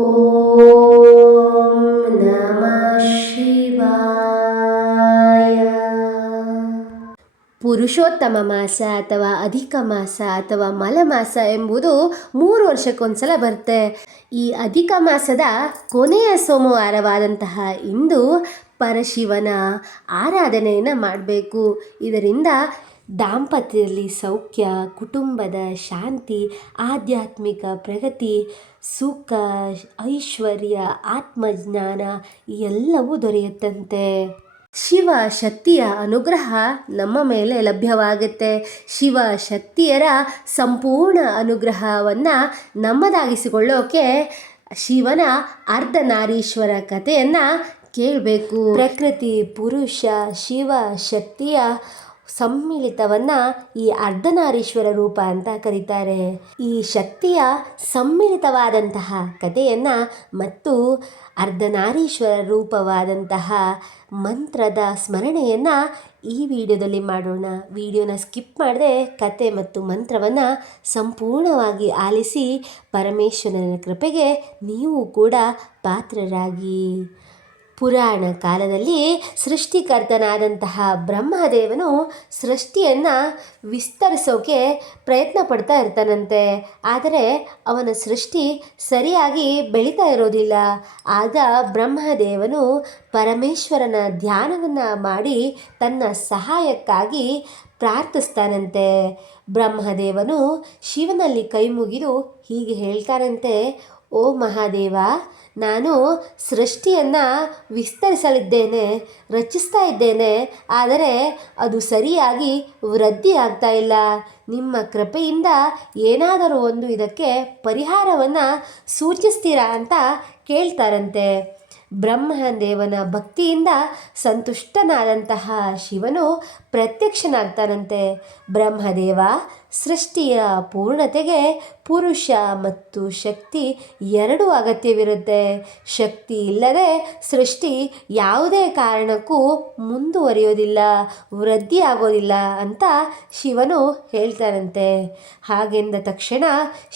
ಓಂ ನಮಃ ಶಿವಾಯ. ಪುರುಷೋತ್ತಮ ಮಾಸ ಅಥವಾ ಅಧಿಕ ಮಾಸ ಅಥವಾ ಮಲಮಾಸ ಎಂಬುದು 3 ವರ್ಷಕ್ಕೊಂದ್ಸಲ ಬರುತ್ತೆ. ಈ ಅಧಿಕ ಮಾಸದ ಕೊನೆಯ ಸೋಮವಾರವಾದಂತಹ ಇಂದು ಪರಶಿವನ ಆರಾಧನೆಯನ್ನು ಮಾಡಬೇಕು. ಇದರಿಂದ ದಾಂಪತ್ಯದಲ್ಲಿ ಸೌಖ್ಯ, ಕುಟುಂಬದ ಶಾಂತಿ, ಆಧ್ಯಾತ್ಮಿಕ ಪ್ರಗತಿ, ಸುಖ, ಐಶ್ವರ್ಯ, ಆತ್ಮಜ್ಞಾನ ಎಲ್ಲವೂ ದೊರೆಯುತ್ತಂತೆ. ಶಿವ ಶಕ್ತಿಯ ಅನುಗ್ರಹ ನಮ್ಮ ಮೇಲೆ ಲಭ್ಯವಾಗುತ್ತೆ. ಶಿವ ಶಕ್ತಿಯರ ಸಂಪೂರ್ಣ ಅನುಗ್ರಹವನ್ನು ನಮ್ಮದಾಗಿಸಿಕೊಳ್ಳೋಕೆ ಶಿವನ ಅರ್ಧನಾರೀಶ್ವರ ಕಥೆಯನ್ನು ಕೇಳಬೇಕು. ಪ್ರಕೃತಿ, ಪುರುಷ, ಶಿವ ಶಕ್ತಿಯ ಸಮ್ಮಿಳಿತವನ್ನು ಈ ಅರ್ಧನಾರೀಶ್ವರ ರೂಪ ಅಂತ ಕರೀತಾರೆ. ಈ ಶಕ್ತಿಯ ಸಮ್ಮಿಳಿತವಾದಂತಹ ಕಥೆಯನ್ನು ಮತ್ತು ಅರ್ಧನಾರೀಶ್ವರ ರೂಪವಾದಂತಹ ಮಂತ್ರದ ಸ್ಮರಣೆಯನ್ನು ಈ ವಿಡಿಯೋದಲ್ಲಿ ಮಾಡೋಣ. ವಿಡಿಯೋನ ಸ್ಕಿಪ್ ಮಾಡದೆ ಕತೆ ಮತ್ತು ಮಂತ್ರವನ್ನು ಸಂಪೂರ್ಣವಾಗಿ ಆಲಿಸಿ ಪರಮೇಶ್ವರನ ಕೃಪೆಗೆ ನೀವು ಕೂಡ ಪಾತ್ರರಾಗಿ. ಪುರಾಣ ಕಾಲದಲ್ಲಿ ಸೃಷ್ಟಿಕರ್ತನಾದಂತಹ ಬ್ರಹ್ಮದೇವನು ಸೃಷ್ಟಿಯನ್ನು ವಿಸ್ತರಿಸೋಕೆ ಪ್ರಯತ್ನ ಪಡ್ತಾ ಇರ್ತಾನಂತೆ. ಆದರೆ ಅವನ ಸೃಷ್ಟಿ ಸರಿಯಾಗಿ ಬೆಳೀತಾ ಇರೋದಿಲ್ಲ. ಆಗ ಬ್ರಹ್ಮದೇವನು ಪರಮೇಶ್ವರನ ಧ್ಯಾನವನ್ನು ಮಾಡಿ ತನ್ನ ಸಹಾಯಕ್ಕಾಗಿ ಪ್ರಾರ್ಥಿಸ್ತಾನಂತೆ. ಬ್ರಹ್ಮದೇವನು ಶಿವನಲ್ಲಿ ಕೈ ಮುಗಿದು ಹೀಗೆ ಹೇಳ್ತಾನಂತೆ, ಓ ಮಹಾದೇವ, ನಾನು ಸೃಷ್ಟಿಯನ್ನು ವಿಸ್ತರಿಸಲಿದ್ದೇನೆ, ರಚಿಸ್ತಾ ಇದ್ದೇನೆ. ಆದರೆ ಅದು ಸರಿಯಾಗಿ ವೃದ್ಧಿ ಆಗ್ತಾ ಇಲ್ಲ. ನಿಮ್ಮ ಕೃಪೆಯಿಂದ ಏನಾದರೂ ಒಂದು ಇದಕ್ಕೆ ಪರಿಹಾರವನ್ನು ಸೂಚಿಸ್ತೀರಾ ಅಂತ ಕೇಳ್ತಾರಂತೆ. ಬ್ರಹ್ಮದೇವನ ಭಕ್ತಿಯಿಂದ ಸಂತುಷ್ಟನಾದಂತಹ ಶಿವನು ಪ್ರತ್ಯಕ್ಷನಾಗ್ತಾನಂತೆ. ಬ್ರಹ್ಮದೇವ, ಸೃಷ್ಟಿಯ ಪೂರ್ಣತೆಗೆ ಪುರುಷ ಮತ್ತು ಶಕ್ತಿ ಎರಡೂ ಅಗತ್ಯವಿರುತ್ತೆ. ಶಕ್ತಿ ಇಲ್ಲದೆ ಸೃಷ್ಟಿ ಯಾವುದೇ ಕಾರಣಕ್ಕೂ ಮುಂದುವರಿಯೋದಿಲ್ಲ, ವೃದ್ಧಿ ಆಗೋದಿಲ್ಲ ಅಂತ ಶಿವನು ಹೇಳ್ತಾನಂತೆ. ಹಾಗೆಂದ ತಕ್ಷಣ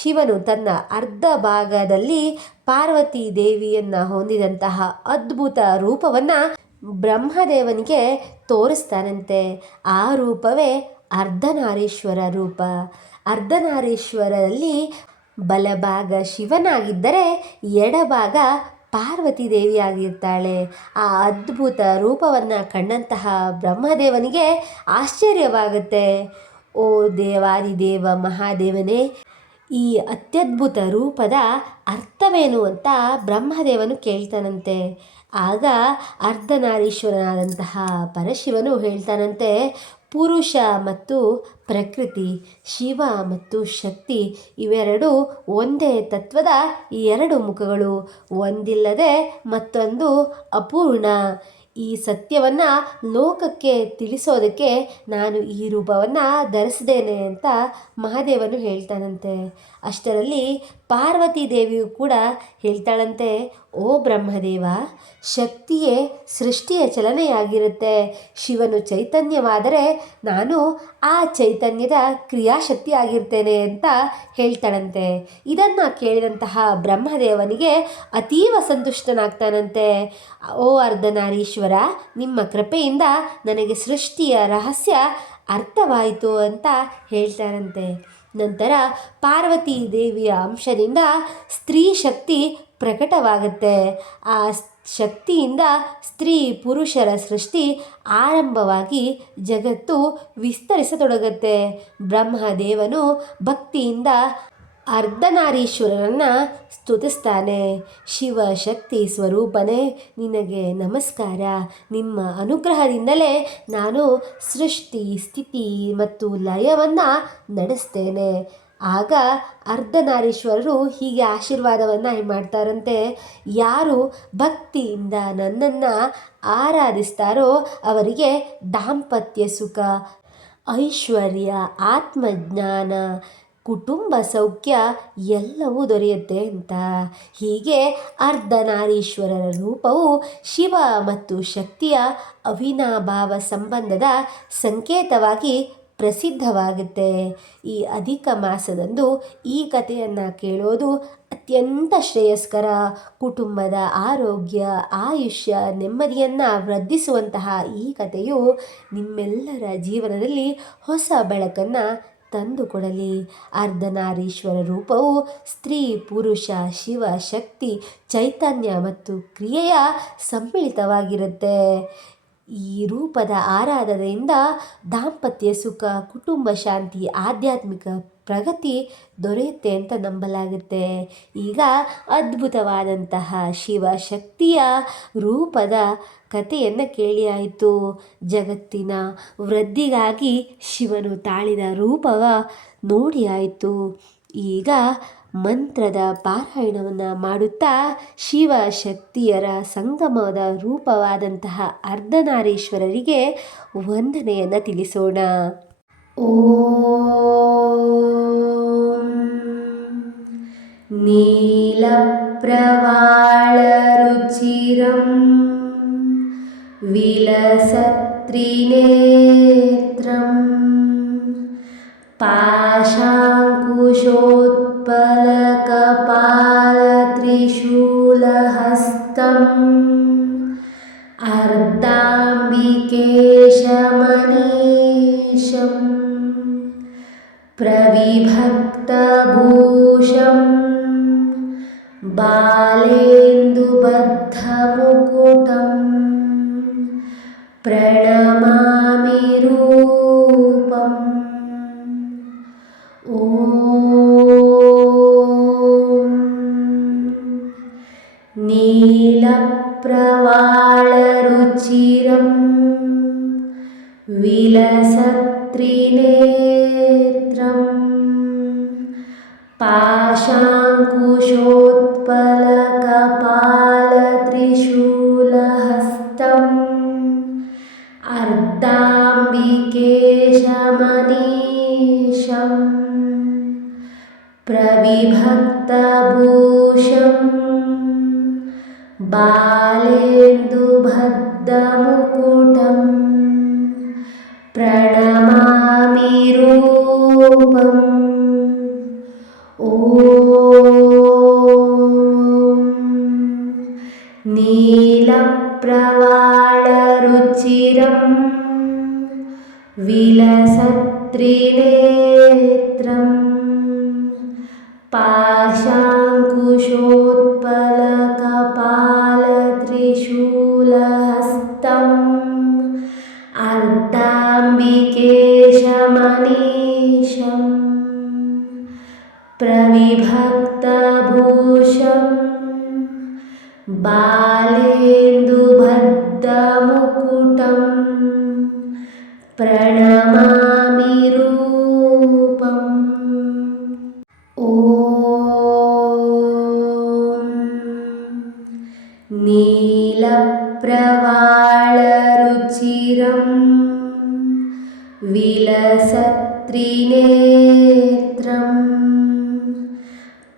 ಶಿವನು ತನ್ನ ಅರ್ಧ ಭಾಗದಲ್ಲಿ ಪಾರ್ವತಿ ದೇವಿಯನ್ನು ಹೊಂದಿದಂತಹ ಅದ್ಭುತ ರೂಪವನ್ನು ಬ್ರಹ್ಮದೇವನಿಗೆ ತೋರಿಸ್ತಾನಂತೆ. ಆ ರೂಪವೇ ಅರ್ಧನಾರೀಶ್ವರ ರೂಪ. ಅರ್ಧನಾರೀಶ್ವರರಲ್ಲಿ ಬಲಭಾಗ ಶಿವನಾಗಿದ್ದರೆ ಎಡಭಾಗ ಪಾರ್ವತಿ ದೇವಿಯಾಗಿರ್ತಾಳೆ. ಆ ಅದ್ಭುತ ರೂಪವನ್ನು ಕಂಡಂತಹ ಬ್ರಹ್ಮದೇವನಿಗೆ ಆಶ್ಚರ್ಯವಾಗುತ್ತೆ. ಓ ದೇವಾದಿದೇವ ಮಹಾದೇವನೇ, ಈ ಅತ್ಯದ್ಭುತ ರೂಪದ ಅರ್ಥವೇನು ಅಂತ ಬ್ರಹ್ಮದೇವನು ಕೇಳ್ತಾನಂತೆ. ಆಗ ಅರ್ಧನಾರೀಶ್ವರನಾದಂತಹ ಪರಶಿವನು ಹೇಳ್ತಾನಂತೆ, ಪುರುಷ ಮತ್ತು ಪ್ರಕೃತಿ, ಶಿವ ಮತ್ತು ಶಕ್ತಿ ಇವೆರಡು ಒಂದೇ ತತ್ವದ ಎರಡು ಮುಖಗಳು. ಒಂದಿಲ್ಲದೆ ಮತ್ತೊಂದು ಅಪೂರ್ಣ. ಈ ಸತ್ಯವನ್ನು ಲೋಕಕ್ಕೆ ತಿಳಿಸೋದಕ್ಕೆ ನಾನು ಈ ರೂಪವನ್ನು ಧರಿಸಿದ್ದೇನೆ ಅಂತ ಮಹಾದೇವನು ಹೇಳ್ತಾನಂತೆ. ಅಷ್ಟರಲ್ಲಿ ಪಾರ್ವತಿ ದೇವಿಯು ಕೂಡ ಹೇಳ್ತಾಳಂತೆ, ಓ ಬ್ರಹ್ಮದೇವ, ಶಕ್ತಿಯೇ ಸೃಷ್ಟಿಯ ಚಲನೆಯಾಗಿರುತ್ತೆ. ಶಿವನು ಚೈತನ್ಯವಾದರೆ ನಾನು ಆ ಚೈತನ್ಯದ ಕ್ರಿಯಾಶಕ್ತಿ ಆಗಿರ್ತೇನೆ ಅಂತ ಹೇಳ್ತಾಳಂತೆ. ಇದನ್ನು ಕೇಳಿದಂತಹ ಬ್ರಹ್ಮದೇವನಿಗೆ ಅತೀವ ಸಂತುಷ್ಟನಾಗ್ತಾನಂತೆ. ಓ ಅರ್ಧನಾರೀಶ್ವರ, ನಿಮ್ಮ ಕೃಪೆಯಿಂದ ನನಗೆ ಸೃಷ್ಟಿಯ ರಹಸ್ಯ ಅರ್ಥವಾಯಿತು ಅಂತ ಹೇಳ್ತಾನಂತೆ. ನಂತರ ಪಾರ್ವತಿ ದೇವಿಯ ಅಂಶದಿಂದ ಸ್ತ್ರೀ ಶಕ್ತಿ ಪ್ರಕಟವಾಗುತ್ತೆ. ಆ ಶಕ್ತಿಯಿಂದ ಸ್ತ್ರೀ ಪುರುಷರ ಸೃಷ್ಟಿ ಆರಂಭವಾಗಿ ಜಗತ್ತು ವಿಸ್ತರಿಸತೊಡಗುತ್ತೆ. ಬ್ರಹ್ಮದೇವನು ಭಕ್ತಿಯಿಂದ ಅರ್ಧನಾರೀಶ್ವರನನ್ನು ಸ್ತುತಿಸ್ತಾನೆ. ಶಿವಶಕ್ತಿ ಸ್ವರೂಪನೇ, ನಿನಗೆ ನಮಸ್ಕಾರ. ನಿಮ್ಮ ಅನುಗ್ರಹದಿಂದಲೇ ನಾನು ಸೃಷ್ಟಿ, ಸ್ಥಿತಿ ಮತ್ತು ಲಯವನ್ನು ನಡೆಸ್ತೇನೆ. ಆಗ ಅರ್ಧನಾರೀಶ್ವರರು ಹೀಗೆ ಆಶೀರ್ವಾದವನ್ನು ಮಾಡ್ತಾರಂತೆ, ಯಾರು ಭಕ್ತಿಯಿಂದ ನನ್ನನ್ನು ಆರಾಧಿಸ್ತಾರೋ ಅವರಿಗೆ ದಾಂಪತ್ಯ ಸುಖ, ಐಶ್ವರ್ಯ, ಆತ್ಮಜ್ಞಾನ, ಕುಟುಂಬ ಸೌಖ್ಯ ಎಲ್ಲವೂ ದೊರೆಯುತ್ತೆ ಅಂತ. ಹೀಗೆ ಅರ್ಧನಾರೀಶ್ವರರ ರೂಪವು ಶಿವ ಮತ್ತು ಶಕ್ತಿಯ ಅವಿನಾಭಾವ ಸಂಬಂಧದ ಸಂಕೇತವಾಗಿ ಪ್ರಸಿದ್ಧವಾಗುತ್ತೆ. ಈ ಅಧಿಕ ಮಾಸದಂದು ಈ ಕಥೆಯನ್ನು ಕೇಳೋದು ಅತ್ಯಂತ ಶ್ರೇಯಸ್ಕರ. ಕುಟುಂಬದ ಆರೋಗ್ಯ, ಆಯುಷ್ಯ, ನೆಮ್ಮದಿಯನ್ನು ವೃದ್ಧಿಸುವಂತಹ ಈ ಕಥೆಯು ನಿಮ್ಮೆಲ್ಲರ ಜೀವನದಲ್ಲಿ ಹೊಸ ಬೆಳಕನ್ನು ತಂದುಕೊಡಲಿ. ಅರ್ಧನಾರೀಶ್ವರ ರೂಪವು ಸ್ತ್ರೀ, ಪುರುಷ, ಶಿವ, ಶಕ್ತಿ, ಚೈತನ್ಯ ಮತ್ತು ಕ್ರಿಯೆಯ ಸಮ್ಮಿಳಿತವಾಗಿರುತ್ತೆ. ಈ ರೂಪದ ಆರಾಧನೆಯಿಂದ ದಾಂಪತ್ಯ ಸುಖ, ಕುಟುಂಬ ಶಾಂತಿ, ಆಧ್ಯಾತ್ಮಿಕ ಪ್ರಗತಿ ದೊರೆಯುತ್ತೆ ಅಂತ ನಂಬಲಾಗುತ್ತೆ. ಈಗ ಅದ್ಭುತವಾದಂತಹ ಶಿವಶಕ್ತಿಯ ರೂಪದ ಕಥೆಯನ್ನು ಕೇಳಿ ಆಯಿತು. ಜಗತ್ತಿನ ವೃದ್ಧಿಗಾಗಿ ಶಿವನು ತಾಳಿದ ರೂಪವ ನೋಡಿ ಆಯಿತು. ಈಗ ಮಂತ್ರದ ಪಾರಾಯಣವನ್ನು ಮಾಡುತ್ತಾ ಶಿವಶಕ್ತಿಯರ ಸಂಗಮದ ರೂಪವಾದಂತಹ ಅರ್ಧನಾರೀಶ್ವರರಿಗೆ ವಂದನೆಯನ್ನು ತಿಳಿಸೋಣ. ಓಂ ನೀಲಪ್ರವಾಳರುಚಿರಂ ವಿಲಸತ್ರಿನೇತ್ರಂ ಪಾಶಾಂಕುಶೋತ್ಪಲಕಪಾಲತ್ರಿಶೂಲಹಸ್ತಂ ಅರ್ಧಾಂಬಿಕೇಶಮನೀಶಂ ಪ್ರವಿಭಕ್ತಭೂಷಂ ಬಾಲೇಂದುಬದ್ಧಮುಕುಟಂ ಪ್ರಣಮಾಮಿ ರೂಪಂ. ಓಂ ನೀಲಪ್ರವಾಳರುಚಿರಂ ವಿಲಸತ್ರಿನೇತ್ರಂ ಪಾಶಾಂಕುಶೋತ್ಪಲಕಪಾಲತ್ರಿಶೂಲಹಸ್ತಂ ಅರ್ಧಾಂಬಿಕೇಶಮನೀಶಂ ಪ್ರವಿಭಕ್ತಭೂಷಂ ಬಾಲೇಂದುಬದ್ಧಮುಕುಟಂ ಪ್ರಣಮಾಮಿ ರೂಪಂ. ಓಂ ನೀಲಪ್ರವಾಳರುಚಿರಂ ವಿಲಸತ್ರಿನೇತ್ರಂ ಪಾಶಾಂಕುಶೋತ್ಪಲಕಪಾಲತ್ರಿಶೂಲಹಸ್ತಂ ಅರ್ಧಾಂಬಿಕೇಶಮನೀಶಂ ಪ್ರವಿಭಕ್ತಭೂಷಂ ಬಾಲೇಂದುಬದ್ಧಮುಕುಟಂ ಪ್ರಣಮಾಮಿ ರೂಪಂ. ಓಂ ನೀಲಪ್ರವಾಳರುಚಿರಂ ವಿಲಸತ್ರಿನೇತ್ರಂ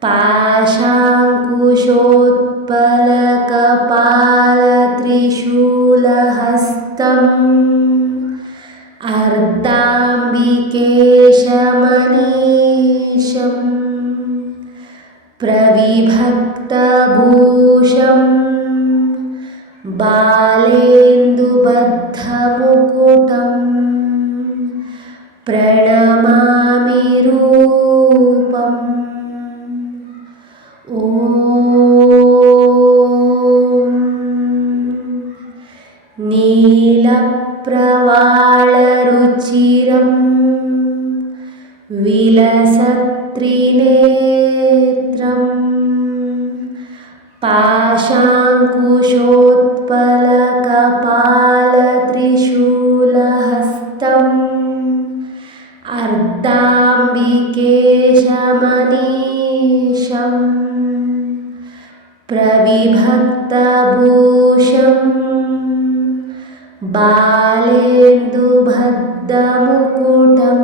ಪಾಶಾಂಕುಶೋತ್ಪಲಕಪಾಲತ್ರಿಶೂಲಹಸ್ತಂ ಅರ್ಧಾಂಬಿಕೇಶಮನೀಶಂ ಪ್ರವಿಭಕ್ತಭೂಷಂ ಬಾಲೇಂದುಬದ್ಧಮುಕುಟಂ ಪ್ರಣಮಾಮಿ ರೂಪಂ. ಓಂ ನೀಲಪ್ರವಾಳರುಚಿರಂ ವಿಲಸತ್ರಿನೇತ್ರಂ ಪಾಶಾಂಕುಶೋತ್ಪಲಕಪಾಲತ್ರಿಶೂಲಹಸ್ತಂ ಅರ್ಧಾಂಬಿಕೇಶಮನೀಶಂ ಪ್ರವಿಭಕ್ತಭೂಷಂ ಬಾಲೇಂದುಬದ್ಧಮುಕುಟಂ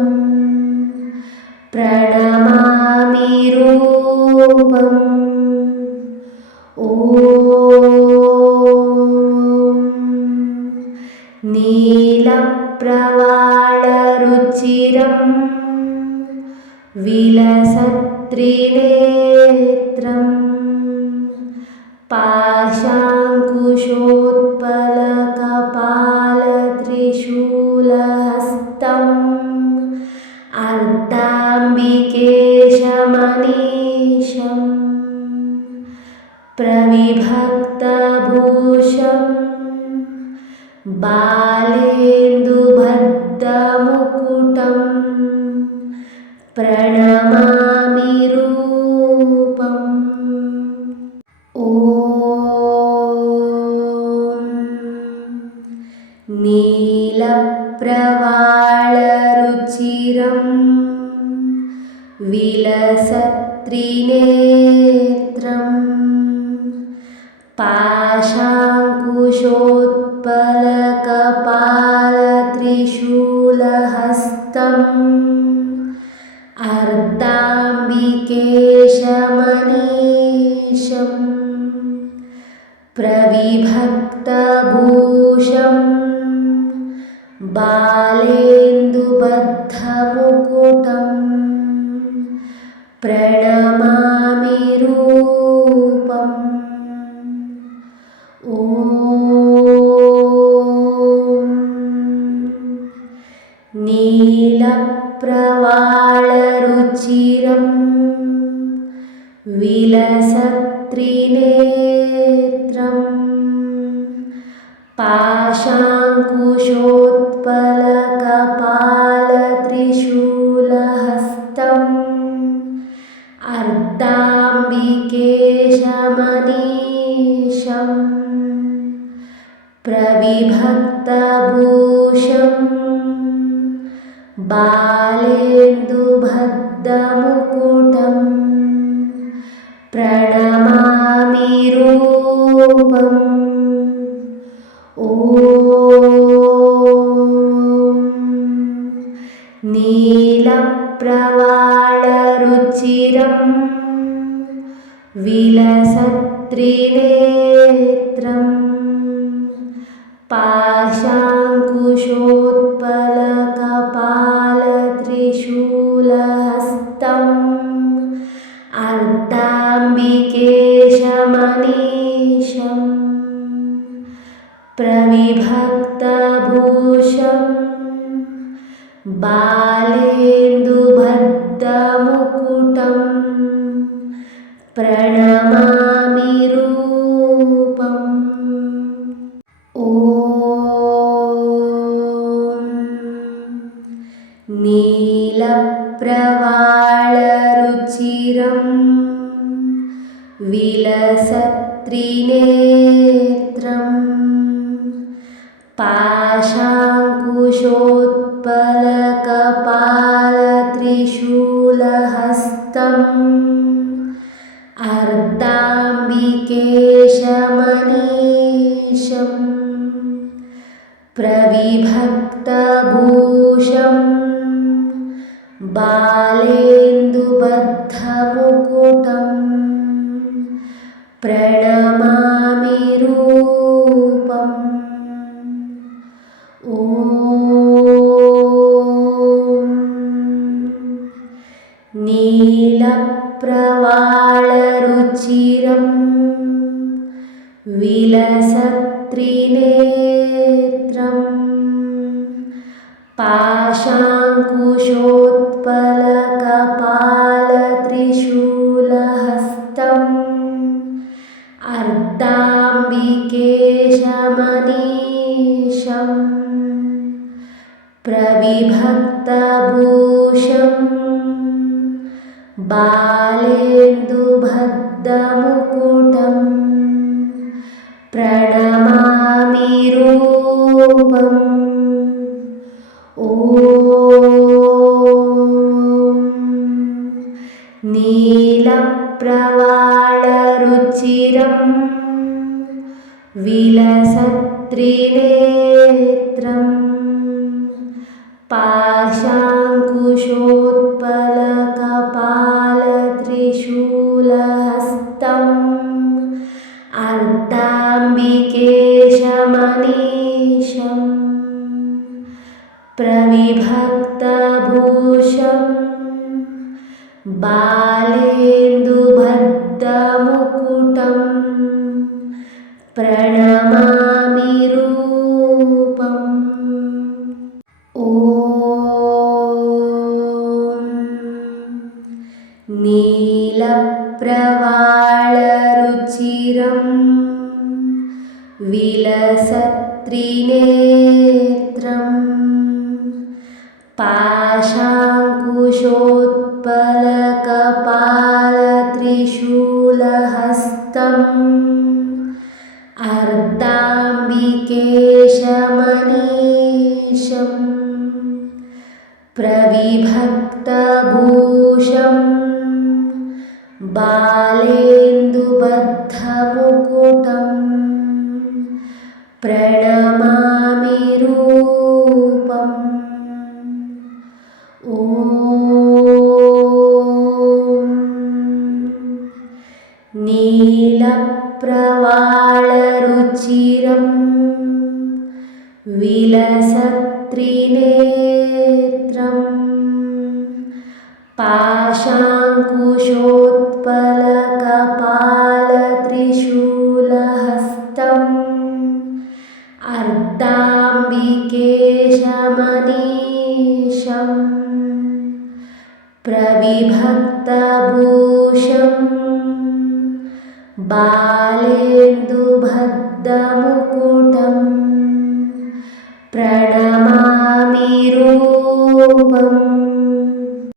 ಪ್ರಣಮಾಮಿ ರೂಪಂ. ಓಂ ನೀಲಪ್ರವಾಳರುಚಿರಂ पाशाङ्कुशोत्पलकपालत्रिशूलहस्तम् अर्धाम्बिकेशमनीशम् प्रविभक्तभूषं बालेन्दुभद्रमुकुटं प्रणमामि रूपम्। ॐ नीलप्रवाळरुचिरं विलसत्त्रिनेत्रं पाशाङ्कुशोत्पलकपालत्रिशूलहस्तम् अर्धाम्बिकेशमनीशम् प्रविभक्तभूषं बालेन्दुबद्धमुकुटं प्रणमामि रूपम्। ॐ नीलप्रवाळरुचिरं विलसत्त्रिनेत्रं पाशाङ्कुशोत्पलकपालत्रिशूलहस्तम् अर्धाम्बिकेशमनीशम् प्रविभक्तभूषं बालेन्दुभद्रमुकुटं प्रणमामि रूपम्। ॐ नीलप्रवाळरुचिरं विलसत्त्रिनेत्रं पाशाङ्कुशोत्पलकपालत्रिशूलहस्तम् अर्धाम्बिकेशमनीशम् प्रविभक्तभूषं बालेन्दुभद्रमुकुटं प्रणमामि रूपम्। ॐ नीलप्रवाळरुचिरं विलसत्त्रिनेत्रं पाशाङ्कुशोत्पलकपालत्रिशूलहस्तम् अर्धाम्बिकेशमनीशम् प्रविभक्तभूषं बालेन्दुबद्धमुकुटं प्रणमामि रूपम्। ॐ नीलप्रवाळरुचिरं विलसत्त्रिनेत्रं पाशाङ्कुशोत्पलकपालत्रिशूलहस्तम् अर्धाम्बिकेशमनीशम् प्रविभक्तभूषं बालेन्दुभद्रमुकुटं प्रणमामि रूपम्। ॐ नीलप्रवाळरुचिरं विलसत्त्रिनेत्रं पाशाङ्कुशोत्पलकपालत्रिशूलहस्तम् अर्धाम्बिकेशमनीशम् प्रविभक्तभूषं बालेन्दुभद्रमुकुटं प्रणमामि रूपम् ॐ नीलप्रवालरुचिरं विलसत्त्रिनेत्रं पाशाङ्कुशोत्पलकपालत्रिशूलहस्तम् अर्धाम्बिकेशमनीशं प्रविभक्तभूषं बालेन्दुबद्धमुकुटं प्रणमामि रूपम् ॐ नीलप्रवालरुचिरं विलसत्त्रिनेत्रं पाशाङ्कुशोत्पलकपालत्रिशूलहस्तम् अर्धाम्बिकेशमनीशं प्रविभक्तभूषं बालेन्दुबद्धमुकुटं प्रणमामि रूपम्